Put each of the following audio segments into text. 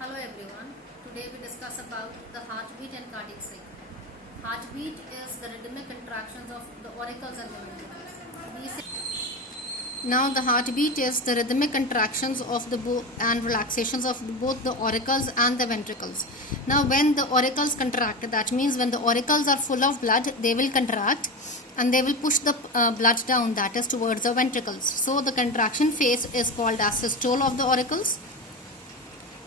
Hello everyone. Today we discuss about the heartbeat and cardiac cycle. Heartbeat is the rhythmic contractions of the auricles and the ventricles. Now the heartbeat is the rhythmic contractions of the and relaxations of both the auricles and the ventricles. Now when the auricles contract, that means when the auricles are full of blood, they will contract and they will push the blood down, that is towards the ventricles. So the contraction phase is called as systole of the auricles.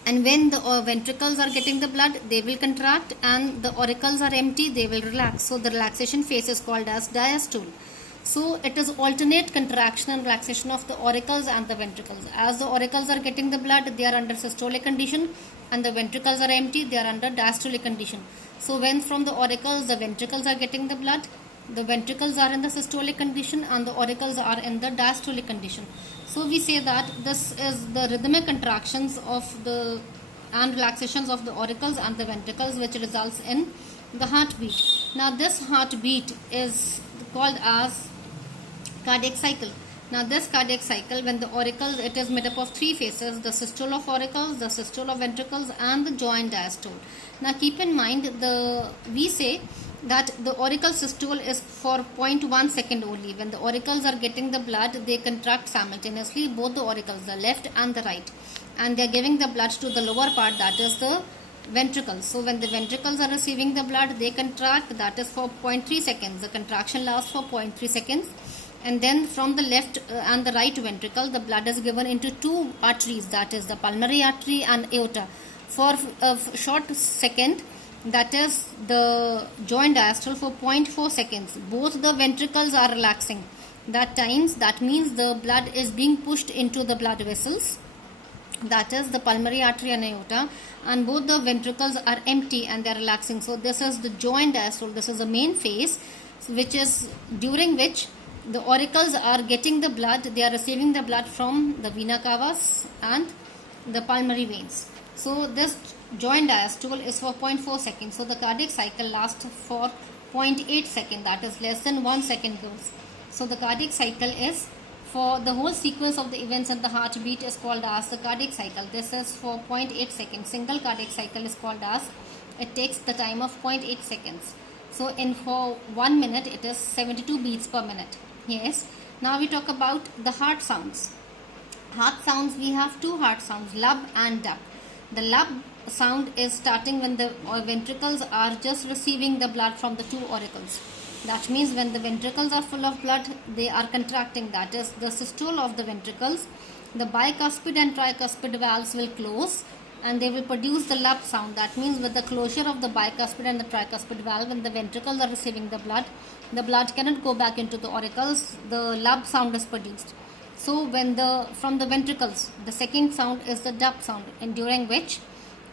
And when the ventricles are getting the blood, they will contract, and the auricles are empty, they will relax. So the relaxation phase is called as diastole. So it is alternate contraction and relaxation of the auricles and the ventricles. As the auricles are getting the blood, they are under systolic condition, and the ventricles are empty, they are under diastolic condition. So when from the auricles the ventricles are getting the blood, the ventricles are in the systolic condition and the auricles are in the diastolic condition. So we say that this is the rhythmic contractions of the and relaxations of the auricles and the ventricles which results in the heartbeat. Now this heartbeat is called as cardiac cycle. Now this cardiac cycle, when the auricles, it is made up of three phases: the systole of auricles, the systole of ventricles, and the joint diastole. Now keep in mind, we say that the auricle systole is for 0.1 second only. When the auricles are getting the blood, they contract simultaneously, both the auricles, the left and the right, and they are giving the blood to the lower part, that is the ventricles. So when the ventricles are receiving the blood, they contract, that is for 0.3 seconds. The contraction lasts for 0.3 seconds, and then from the left and the right ventricle, the blood is given into two arteries, that is the pulmonary artery and aorta, for a short second, that is the joint diastole, for 0.4 seconds. Both the ventricles are relaxing. That means the blood is being pushed into the blood vessels, that is the pulmonary artery and aorta, and both the ventricles are empty and they are relaxing. So this is the joint diastole. This is the main phase, which is during which the auricles are getting the blood. They are receiving the blood from the vena cavas and the pulmonary veins. So this joint diastole is for 0.4 seconds. So the cardiac cycle lasts for 0.8 seconds, that is less than 1 second goes. So the cardiac cycle is for the whole sequence of the events and the heartbeat is called as the cardiac cycle. This is for 0.8 seconds. Single cardiac cycle is called as, it takes the time of 0.8 seconds. So for 1 minute it is 72 beats per minute. Yes. Now we talk about the heart sounds. Heart sounds, we have two heart sounds, lub and dub. The lub sound is starting when the ventricles are just receiving the blood from the two auricles. That means when the ventricles are full of blood, they are contracting, that is the systole of the ventricles. The bicuspid and tricuspid valves will close and they will produce the lub sound. That means with the closure of the bicuspid and the tricuspid valve, when the ventricles are receiving the blood cannot go back into the auricles, the lub sound is produced. So when from the ventricles, the second sound is the dub sound, and during which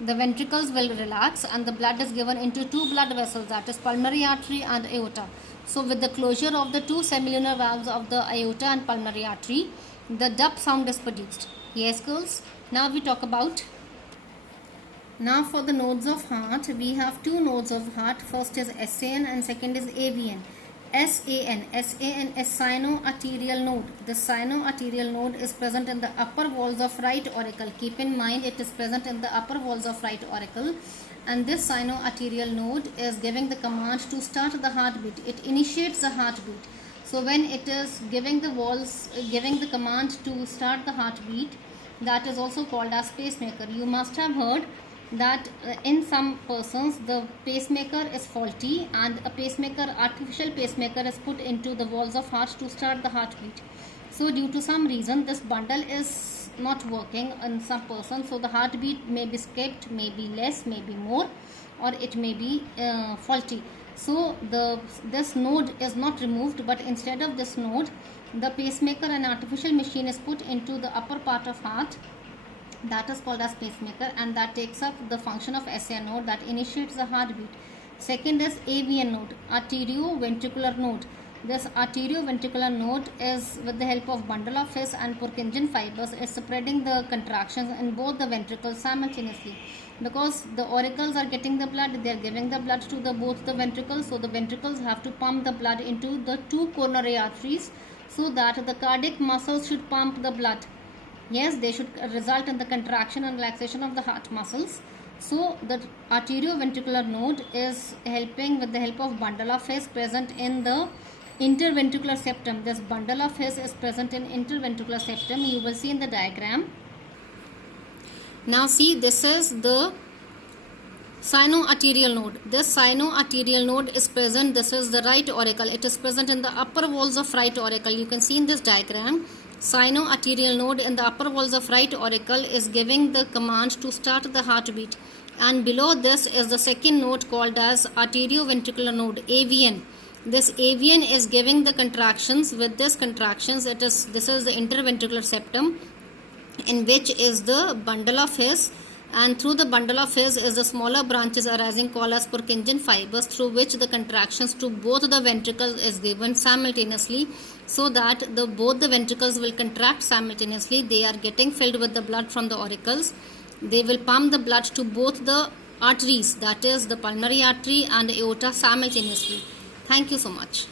the ventricles will relax and the blood is given into two blood vessels, that is pulmonary artery and aorta. So with the closure of the two semilunar valves of the aorta and pulmonary artery, the dub sound is produced. Yes girls, now we talk about, now for the nodes of heart, we have two nodes of heart. First is SAN and second is AVN. SAN is sino-arterial node. The sino-arterial node is present in the upper walls of right auricle. Keep in mind, it is present in the upper walls of right auricle, and this sino-arterial node is giving the command to start the heartbeat. It initiates the heartbeat. So when it is giving the command to start the heartbeat, that is also called as pacemaker. You must have heard that in some persons the pacemaker is faulty and artificial pacemaker is put into the walls of heart to start the heartbeat. So due to some reason this bundle is not working in some person, so the heartbeat may be skipped, may be less, may be more, or it may be faulty. So this node is not removed, but instead of this node, the pacemaker and artificial machine is put into the upper part of heart, that is called as pacemaker, and that takes up the function of SAN node, that initiates the heartbeat. Second is AVN node, arterioventricular node. This arterioventricular node is, with the help of bundle of His and Purkinje fibers, is spreading the contractions in both the ventricles simultaneously. Because the auricles are getting the blood, they are giving the blood to both the ventricles, so the ventricles have to pump the blood into the two coronary arteries so that the cardiac muscles should pump the blood Yes, they should result in the contraction and relaxation of the heart muscles. So the arterioventricular node is helping with the help of bundle of his present in the interventricular septum. This bundle of his is present in interventricular septum. You will see in the diagram. Now see, this is the sinoarterial node. This sinoarterial node is present. This is the right auricle. It is present in the upper walls of right auricle. You can see in this diagram. Sinoarterial node in the upper walls of right auricle is giving the command to start the heartbeat. And below this is the second node called as arterioventricular node, AVN. This AVN is giving the contractions. With this contractions, this is the interventricular septum, in which is the bundle of his, and through the bundle of his is the smaller branches arising called as Purkinje fibers, through which the contractions to both the ventricles is given simultaneously, so that both the ventricles will contract simultaneously. They are getting filled with the blood from the auricles. They will pump the blood to both the arteries, that is the pulmonary artery and aorta, simultaneously. Thank you so much.